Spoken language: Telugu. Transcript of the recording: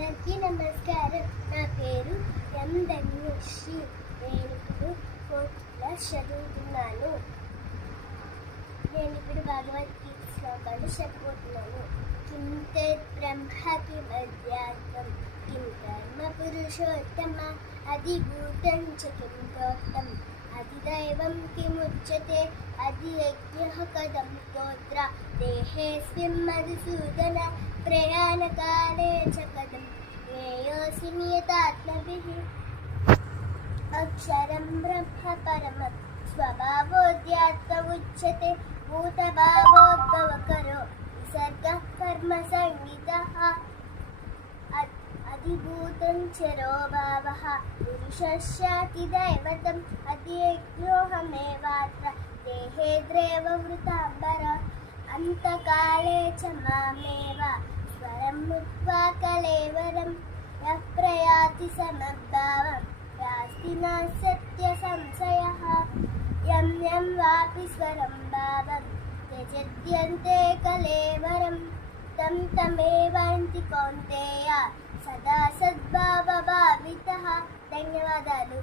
అందరికీ నమస్కారం. నా పేరు ఎం ధన్యశ్రీ. నేను ఇప్పుడు 4th క్లాస్ చదువుతున్నాను. నేను ఇప్పుడు భగవద్గీత శ్లోకాలు చెప్పబోతున్నాను. కింతే బ్రహ్మ కిమధ్యాత్మం కిం కర్మ పురుషోత్తమ అధిభూతం చ కిం ప్రోక్తం అధిదైవం కిముచ్యతే అధియజ్ఞః కథం స్తోత్ర దేహేస్మిన్ మధుసూదన ప్రయాణకాలే చ కథం జ్ఞేయోऽसि నియతాత్మభిః అక్షరం బ్రహ్మ పరమం స్వభావోऽధ్యాత్మ ఉచ్యతే భూతభావోద్భవకరో విసర్గః కర్మ సంగీతః అధిభూతం చరో భావః పురుషస్యాధిదైవతం అధియజ్ఞోऽహమేవాత్ర దేహే ద్రేవవృతాంబర అంతకాలే చ మామేవ స్వరం ముక్త్వా కళేవరం యః ప్రయాతి సమద్భావం యాస్తి న సత్య సంశయః యం యం వాపి స్వరం భావం త్యజత్యంతే కళేవరం తం తమేవాంతి కౌంతేయ సదా సద్భావ భావితః. ధన్యవాదాలు.